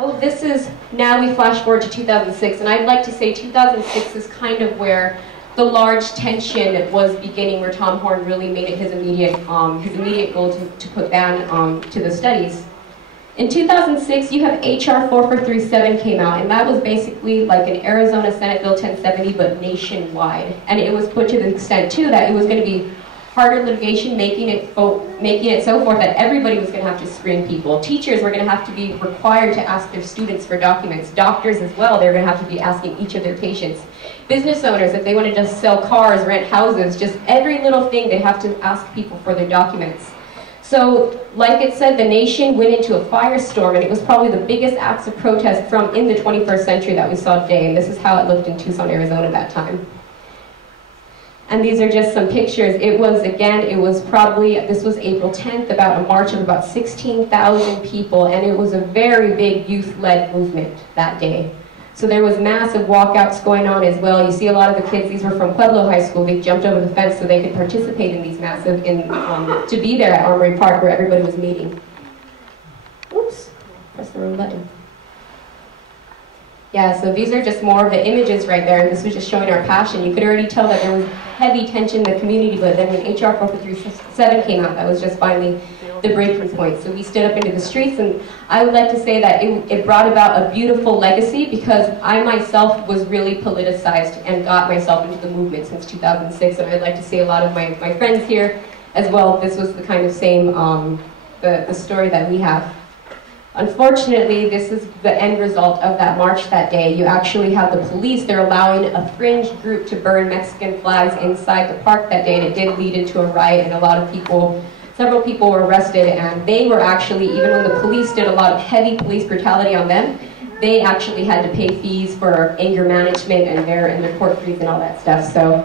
So this is, now we flash forward to 2006, and I'd like to say 2006 is kind of where the large tension was beginning, where Tom Horn really made it his immediate goal to put ban to the studies. In 2006, you have HR 4437 came out, and that was basically like an Arizona Senate Bill 1070, but nationwide. And it was put to the extent, too, that it was going to be harder litigation, making it so forth that everybody was going to have to screen people. Teachers were going to have to be required to ask their students for documents. Doctors as well, they were going to have to be asking each of their patients. Business owners, if they wanted to sell cars, rent houses, just every little thing, they have to ask people for their documents. So, like it said, the nation went into a firestorm, and it was probably the biggest acts of protest from in the 21st century that we saw today, and this is how it looked in Tucson, Arizona at that time. And these are just some pictures. It was, again, it was probably, this was April 10th, about a march of about 16,000 people, and it was a very big youth-led movement that day. So there was massive walkouts going on as well. You see a lot of the kids, these were from Pueblo High School. They jumped over the fence so they could participate in these massive, to be there at Armory Park where everybody was meeting. Oops, pressed the wrong button. Yeah, so these are just more of the images right there, and this was just showing our passion. You could already tell that there was heavy tension in the community, but then when HR 4437 came out, that was just finally the breaking point. So we stood up into the streets, and I would like to say that it brought about a beautiful legacy, because I myself was really politicized and got myself into the movement since 2006, and I'd like to say a lot of my friends here as well, this was the kind of same, the story that we have. Unfortunately, this is the end result of that march that day. You actually have the police, they're allowing a fringe group to burn Mexican flags inside the park that day, and it did lead into a riot, and a lot of people, several people were arrested, and they were actually, even when the police did a lot of heavy police brutality on them, they actually had to pay fees for anger management and their court fees and all that stuff. So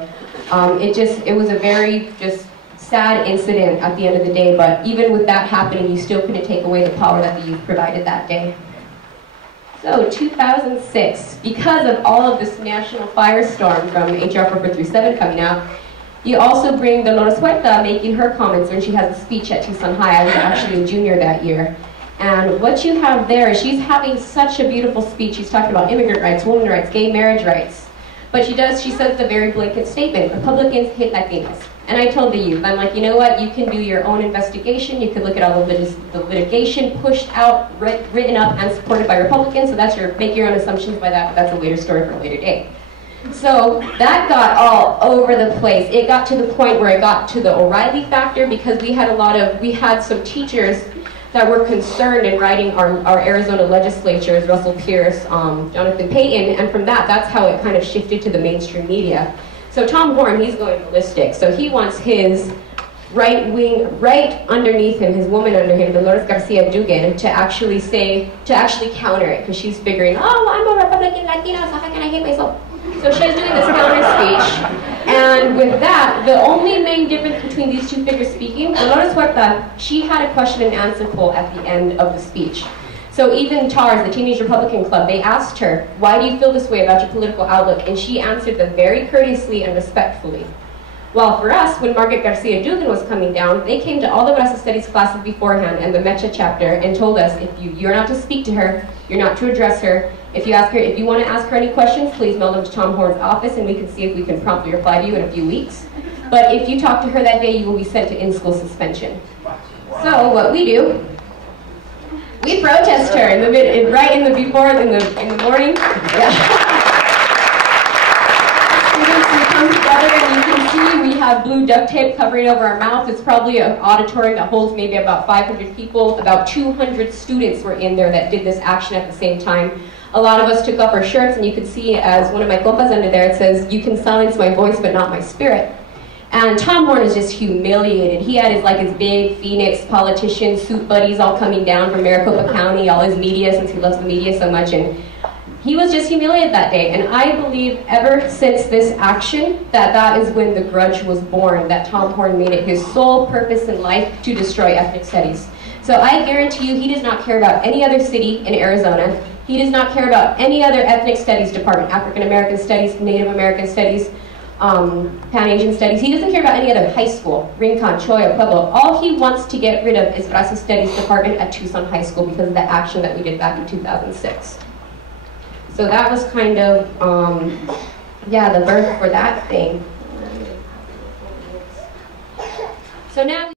it was a very just sad incident at the end of the day, but even with that happening, you still couldn't take away the power that the youth provided that day. So 2006, because of all of this national firestorm from HR 4437 coming out, you also bring Dolores Huerta making her comments when she has a speech at Tucson High. I was actually a junior that year. And what you have there is she's having such a beautiful speech. She's talking about immigrant rights, women's rights, gay marriage rights. But she says the very blanket statement, Republicans hate Latinos. And I told the youth, I'm like, you know what, you can do your own investigation, you can look at all of the litigation pushed out, written up, and supported by Republicans, so that's make your own assumptions by that, but that's a later story for a later day. So that got all over the place. It got to the point where it got to the O'Reilly factor, because we had some teachers that were concerned in writing our Arizona legislatures, Russell Pierce, Jonathan Payton, and from that's how it kind of shifted to the mainstream media. So Tom Horn, he's going ballistic. So he wants his right wing, right underneath him, his woman under him, Dolores Garcia Dugan, to actually counter it, because she's figuring, oh, I'm a Republican Latina, so how can I hate myself? So she's doing this counter speech, and with that, the only main difference between these two figures speaking, Dolores Huerta, she had a question and answer poll at the end of the speech. So even TARS, the Teenage Republican Club, they asked her, why do you feel this way about your political outlook? And she answered them very courteously and respectfully. While for us, when Margaret Garcia Dugan was coming down, they came to all the Raza Studies classes beforehand and the Mecha chapter and told us, if you're not to speak to her, you're not to address her. If you want to ask her any questions, please mail them to Tom Horn's office and we can see if we can promptly reply to you in a few weeks. But if you talk to her that day, you will be sent to in-school suspension. So what we do, we protest her in the morning. Yeah. We come together and you can see we have blue duct tape covering over our mouth. It's probably an auditorium that holds maybe about 500 people. About 200 students were in there that did this action at the same time. A lot of us took off our shirts, and you can see, as one of my compas under there, it says, "You can silence my voice, but not my spirit." And Tom Horn is just humiliated. He had his big Phoenix politician suit buddies all coming down from Maricopa County, all his media, since he loves the media so much, and he was just humiliated that day. And I believe ever since this action, that is when the grudge was born, that Tom Horn made it his sole purpose in life to destroy ethnic studies. So I guarantee you, he does not care about any other city in Arizona. He does not care about any other ethnic studies department, African American studies, Native American studies. Pan-Asian Studies. He doesn't care about any other high school, Rincon, Choya, Pueblo. All he wants to get rid of is Brazos Studies Department at Tucson High School because of the action that we did back in 2006. So that was kind of, yeah, the birth for that thing. So now